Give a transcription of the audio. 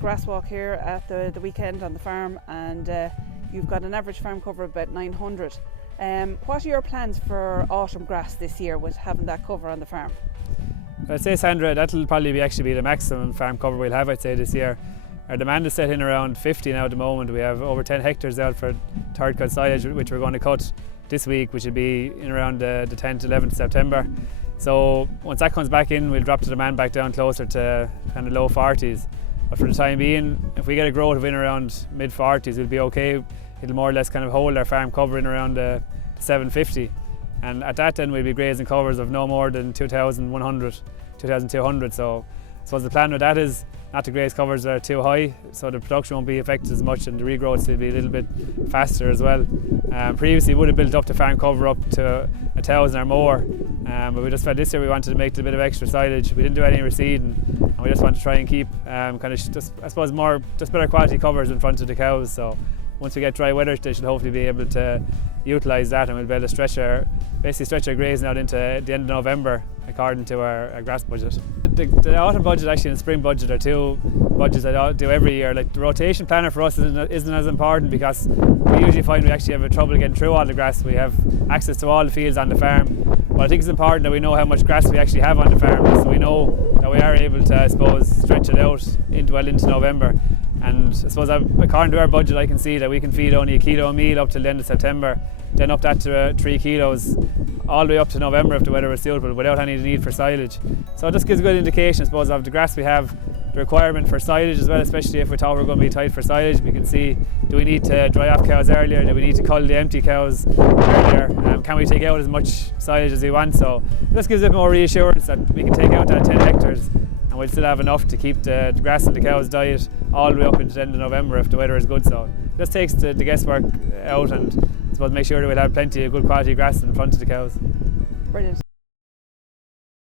grass walk here at the weekend on the farm, and you've got an average farm cover of about 900. What are your plans for autumn grass this year with having that cover on the farm? I'd say, Sandra, that'll probably be the maximum farm cover we'll have, I'd say, this year. Our demand is set in around 50 now at the moment. We have over 10 hectares out for third cut silage, which we're going to cut this week, which will be in around the 10th, 11th September. So once that comes back in, we'll drop the demand back down closer to kind of low 40s. But for the time being, if we get a growth of in around mid 40s, we'll be okay. It'll more or less kind of hold our farm cover in around the 750. And at that, then we'll be grazing covers of no more than 2,100, 2,200. So I suppose the plan with that is not to graze covers that are too high, so the production won't be affected as much and the regrowths will be a little bit faster as well. Previously we would have built up the farm cover up to 1,000 or more, but we just felt this year we wanted to make a bit of extra silage. We didn't do any reseeding, and we just want to try and keep kind of just, I suppose, just better quality covers in front of the cows. So once we get dry weather, they should hopefully be able to utilise that, and we'll be able to stretch our grazing out into the end of November according to our grass budget. The autumn budget actually and the spring budget are two budgets I do every year. Like, the rotation planner for us isn't as important because we usually find we actually have trouble getting through all the grass. We have access to all the fields on the farm, but I think it's important that we know how much grass we actually have on the farm, so we know that we are able to, I suppose, stretch it out into November. And I suppose according to our budget, I can see that we can feed only 1 kilo of meal up till the end of September, then up that to 3 kilos all the way up to November if the weather was suitable, without any need for silage. So it just gives a good indication, I suppose, of the grass we have, the requirement for silage as well, especially if we thought we were going to be tight for silage. We can see, do we need to dry off cows earlier? Do we need to cull the empty cows earlier? Can we take out as much silage as we want? So it just gives a bit more reassurance that we can take out that 10 hectares and we'll still have enough to keep the grass and the cows' diet all the way up into the end of November if the weather is good. So it just takes the guesswork out, and I suppose make sure that we'll have plenty of good quality grass in front of the cows. Brilliant.